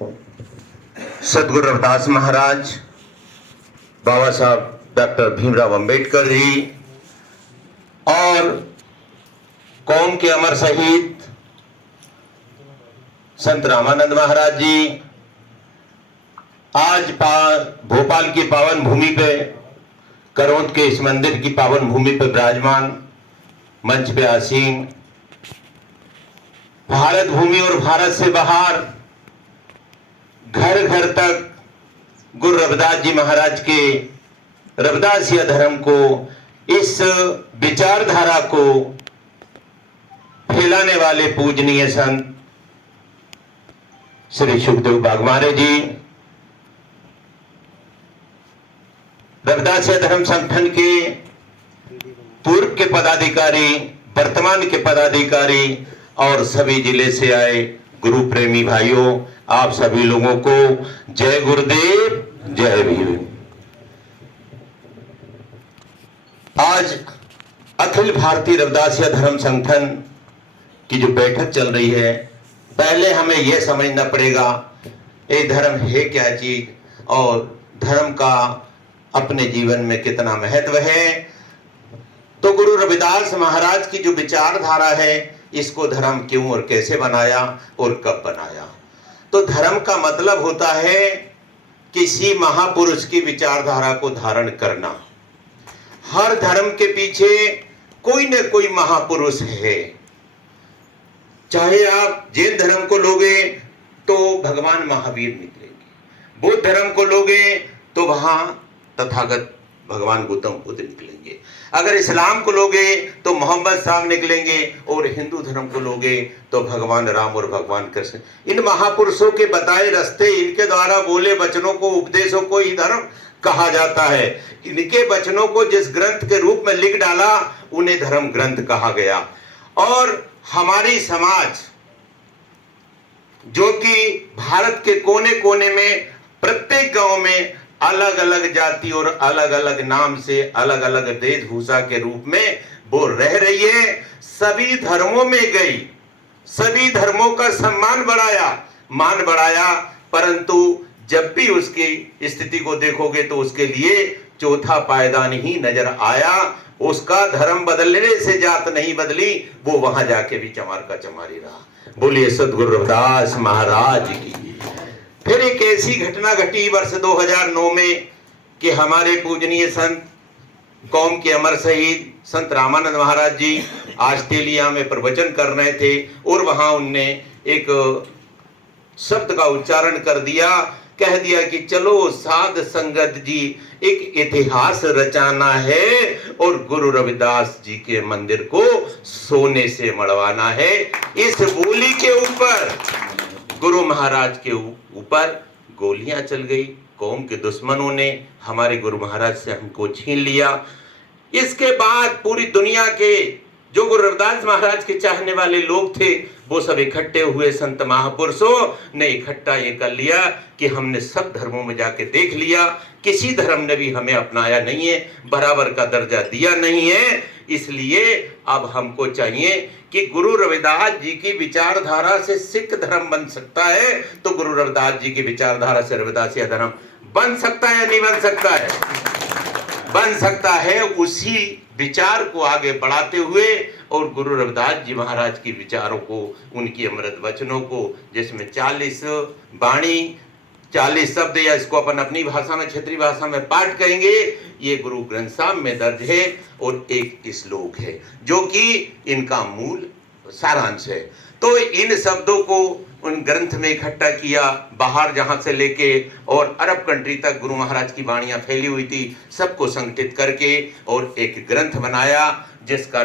सदगुरु रविदास महाराज, बाबा साहब डॉक्टर भीमराव अंबेडकर जी और कौम के अमर शहीद संत रामानंद महाराज जी आज भोपाल की पावन भूमि पे, करौंद के इस मंदिर की पावन भूमि पे विराजमान, मंच पे आसीन, भारत भूमि और भारत से बाहर घर घर तक गुरु रविदास जी महाराज के रविदासिया धर्म को, इस विचारधारा को फैलाने वाले पूजनीय संत श्री सुखदेव बागमारे जी, रविदासिया धर्म संगठन के पूर्व के पदाधिकारी, वर्तमान के पदाधिकारी और सभी जिले से आए गुरु प्रेमी भाइयों, आप सभी लोगों को जय गुरुदेव, जय भीम। आज अखिल भारतीय रविदासिया धर्म संगठन की जो बैठक चल रही है, पहले हमें यह समझना पड़ेगा ये धर्म है क्या चीज और धर्म का अपने जीवन में कितना महत्व है। तो गुरु रविदास महाराज की जो विचारधारा है, इसको धर्म क्यों और कैसे बनाया और कब बनाया। तो धर्म का मतलब होता है किसी महापुरुष की विचारधारा को धारण करना। हर धर्म के पीछे कोई न कोई महापुरुष है। चाहे आप जैन धर्म को लोगे तो भगवान महावीर निकलेंगे, बौद्ध धर्म को लोगे तो वहां तथागत भगवान गौतम बुद्ध निकलेंगे, अगर इस्लाम को लोगे तो मोहम्मद साहब निकलेंगे, और हिंदू धर्म को लोगे तो भगवान राम और भगवान कृष्ण। इन महापुरुषों के बताए रास्ते, इनके द्वारा बोले वचनों को, उपदेशों को ही धर्म कहा जाता है। इनके वचनों को जिस ग्रंथ के रूप में लिख डाला, उन्हें धर्म ग्रंथ कहा गया। और हमारी समाज जो कि भारत के कोने कोने में, प्रत्येक गांव में अलग अलग जाति और अलग अलग नाम से, अलग अलग वेशभूषा के रूप में वो रह रही है, सभी धर्मों में गई, सभी धर्मों का सम्मान बढ़ाया, मान बढ़ाया, परंतु जब भी उसकी स्थिति को देखोगे तो उसके लिए चौथा पायदान ही नजर आया। उसका धर्म बदलने से जात नहीं बदली, वो वहां जाके भी चमार का चमारी रहा। बोलिए सदगुरु रविदास महाराज की। फिर एक ऐसी घटना घटी वर्ष 2009 में कि हमारे पूजनीय संत, कौम के अमर शहीद संत रामानंद महाराज जी ऑस्ट्रेलिया में प्रवचन कर रहे थे, और वहां उनने एक शब्द का उच्चारण कर दिया, कह दिया कि चलो साध संगत जी एक इतिहास रचाना है और गुरु रविदास जी के मंदिर को सोने से मढ़वाना है। इस बोली के ऊपर गुरु महाराज के ऊपर गोलियां चल गई। कौम के दुश्मनों ने हमारे गुरु महाराज से हमको छीन लिया। इसके बाद पूरी दुनिया के जो गुरु रविदास महाराज के चाहने वाले लोग थे, वो सब इकट्ठे हुए। संत महापुरुषों ने इकट्ठा ये कर लिया कि हमने सब धर्मों में जाके देख लिया, किसी धर्म ने भी हमें अपनाया नहीं है, बराबर का दर्जा दिया नहीं है। इसलिए अब हमको चाहिए कि गुरु रविदास जी की विचारधारा से सिख धर्म बन सकता है, तो गुरु रविदास जी की विचारधारा से रविदासिया धर्म बन सकता है या नहीं बन सकता है? बन सकता है। उसी विचार को आगे बढ़ाते हुए और गुरु रविदास जी महाराज की विचारों को, उनकी अमृत वचनों को, जिसमें 40 वाणी, 40 शब्द, या इसको अपन अपनी भाषा में, क्षेत्रीय भाषा में पाठ कहेंगे, ये गुरु ग्रंथ साहब में दर्ज है, और एक श्लोक है जो कि इनका मूल सारांश है। तो इन शब्दों को उन ग्रंथ में इकट्ठा किया, बाहर जहां से लेके और अरब कंट्री तक गुरु महाराज की वाणियां फैली हुई थी, सबको संगठित करके और एक ग्रंथ बनाया जिसका